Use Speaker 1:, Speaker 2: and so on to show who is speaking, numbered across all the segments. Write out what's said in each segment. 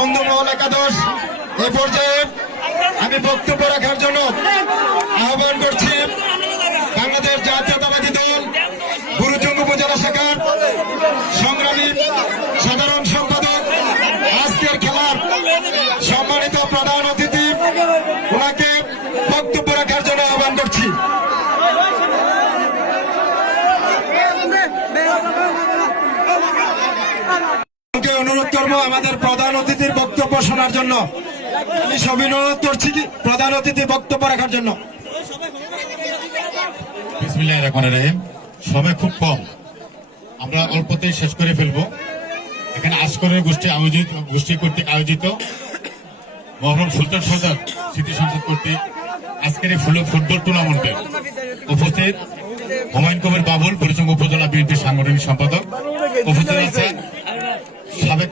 Speaker 1: বন্ধু মহল একাদশ এ পর্যায়ে আমি বক্তব্য রাখার জন্য আহ্বান করছি। করব আমাদের প্রধান অতিথির বক্তব্য শোনার জন্য। আমি সবিন অনুরোধ করছি কি? প্রধান অতিথির বক্তব্য রাখার জন্য।
Speaker 2: সময় খুব কম। আমরা অল্পতেই শেষ করে ফেলব। এখানে আসকরের গোষ্ঠী আয়োজিত, গোষ্ঠী কর্তৃক আয়োজিত মহরম সুলতান সর্দার স্মৃতি সংসদ কর্তৃক আজকের এই ফুটবল টুর্নামেন্টে উপস্থিত হুমায়ুন কবির বাবুল পরিচঙ্গ উপজেলা বিএনপির সাংগঠনিক সম্পাদক। উপস্থিত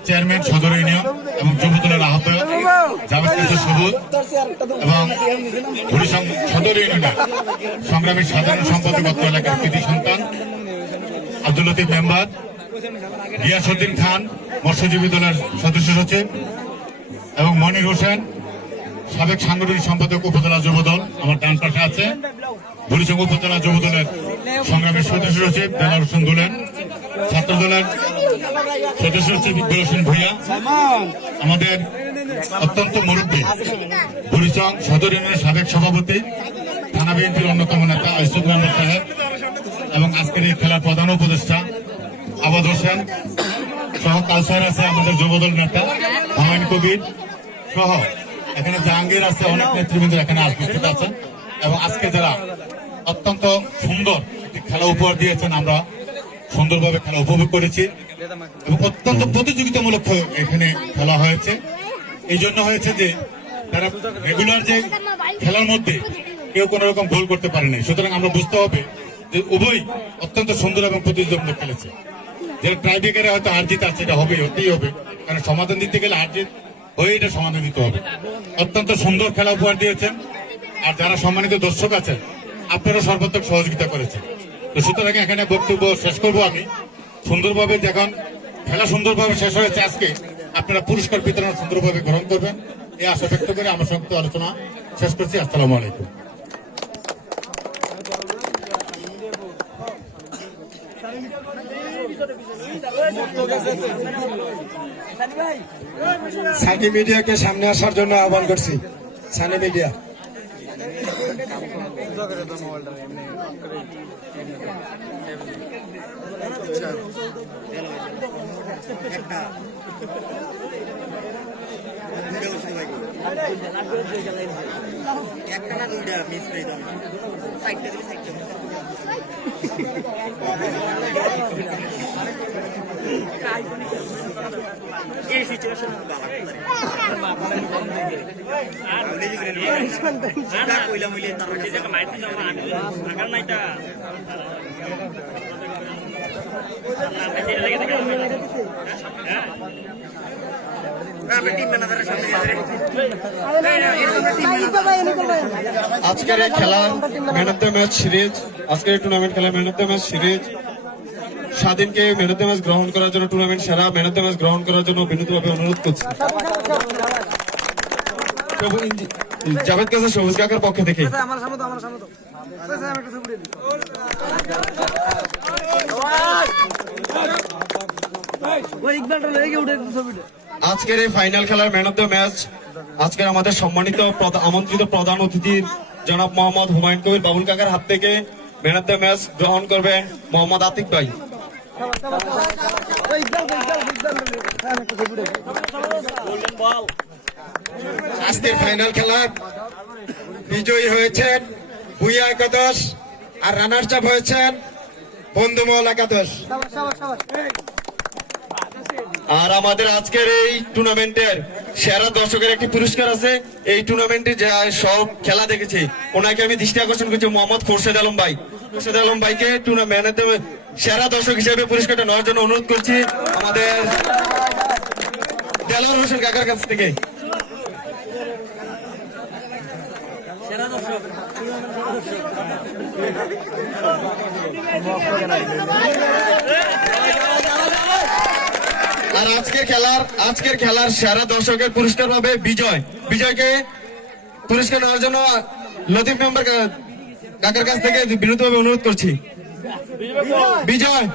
Speaker 2: চেয়ারম্যান সদর ইউনিয়ন এবং যুবদলের আহ্বায়ক জাভেদ সবুজ এবং সদর ইউনিয়নের সংগ্রামী সাধারণ সম্পাদক এলাকার কৃতি সন্তান, আব্দুল লতিফ মেম্বার গিয়াসুদ্দিন খান, মৎস্যজীবী দলের সদস্য সচিব এবং মনির হোসেন, সাবেক সাংগঠনিক সম্পাদক উপজেলা যুবদল, আমার ডান পাশে আছে হরিসং উপজেলা যুবদলের সংগ্রামের সদস্য সচিব দেলার হোসেন দুলেন, ছাত্র দলের সদস্য ইকবাল হোসেন ভূঁইয়া। আমাদের অত্যন্ত মুরব্বী বুড়িচং সদর ইউনিয়নের সাবেক সভাপতি, থানা বিএনপির অন্যতম নেতা ইসুফ মোহাম্মদ সাহেব এবং আজকের এই খেলার প্রধান উপদেষ্টা আবাদ হোসেন সহ কালসার আছে আমাদের যুবদল নেতা হুমায়ুন কবির সহ। এখানে জাহাঙ্গীর আছে, অনেক নেতৃবৃন্দ এখানে উপস্থিত আছেন। এবং আজকে যারা অত্যন্ত সুন্দর খেলা উপহার দিয়েছেন, আমরা সুন্দরভাবে খেলা উপভোগ করেছি। অত্যন্ত প্রতিযোগিতামূলক এখানে খেলা হয়েছে। এই জন্য হয়েছে যে, তারা রেগুলার যে খেলার মধ্যে কেউ কোন রকম গোল করতে পারেনি সুতরাং আমরা বুঝতে হবে যে উভয় অত্যন্ত সুন্দর এবং প্রতিযোগিতামূলক খেলেছে। যে ট্রাইব্রেকারে হয়তো হার জিত আছে, এটা হবে হতেই হবে। কারণ সমাধান দিতে গেলে হার জিত হয়ে এটা সমাধান দিতে হবে। অত্যন্ত সুন্দর খেলা উপহার দিয়েছেন। আর যারা সম্মানিত দর্শক আছেন আপনারা সর্বাত্মক সহযোগিতা করেছেন। তো সুতরাং এখানে বক্তব্য শেষ করব আমি। সুন্দরভাবে যখন খেলা সুন্দরভাবে শেষ হয়েছে আজকে। আপনারা পুরস্কার বিতরণ সুন্দরভাবে গ্রহণ করবেন। এই আশা ব্যক্ত করে আমার সঙ্গে আলোচনা শেষ করছি। আসসালামু আলাইকুম।
Speaker 1: সানি মিডিয়াকে সামনে আসার জন্য আহ্বান করছি। Sunny media.
Speaker 3: একটা না দুইটা মিস করে দাও সাইডটা দিলে সাইডটা হইলে তার টিম ম্যানেজারের সামনে
Speaker 1: আজকের এই খেলা man of the match series, আজকের এই টুর্নামেন্ট খেলা man of the match series. স্বাধীনকে man of the match গ্রহণ করার জন্য টুর্নামেন্ট সেরা ম্যান অফ দ্য ম্যাচ গ্রহণ করার জন্য বিনীতভাবে অনুরোধ করছি। জাভেদ কাছে সবুজ কাকার পক্ষে থেকে
Speaker 4: আমার সামনে আমার সামনে
Speaker 1: আজকের এই ফাইনাল খেলার ম্যান অফ দ্য ম্যাচ আজকের আমাদের সম্মানিত আমন্ত্রিত প্রধান অতিথি জনাব মোহাম্মদ হুমায়ুন কবির বাবুল কাকার হাত থেকে ম্যান অফ দ্য ম্যাচ গ্রহণ করবেন মোহাম্মদ আতিক ভাই। আজকের ফাইনাল খেলার বিজয়ী হয়েছেন ভুইয়া একাদশ আর রানার চাপ হয়েছেন বন্ধুমহল একাদশ। আর আমাদের আজকের এই টুর্নামেন্টের সেরা দর্শকের একটি পুরস্কার আছে। এই টুর্নামেন্টে যা সব খেলা দেখেছি, ওনাকে আমি দৃষ্টি আকর্ষণ করছি মোহাম্মদ খোরশেদ আলম ভাই। খোরশেদ আলম ভাইকে টুর্নামেন্টে সেরা দর্শক হিসেবে পুরস্কারটা নেওয়ার জন্য অনুরোধ করছি আমাদের দেলার হোসেন কাকার কাছ থেকে। আর আজকের খেলার আজকের খেলার সেরা দর্শকের পুরস্কার পাবে বিজয়। বিজয়কে পুরস্কার নেওয়ার জন্য লতিফ মেম্বার কাকার কাছ থেকে বিরুদ্ধভাবে অনুরোধ করছি। বিজয়!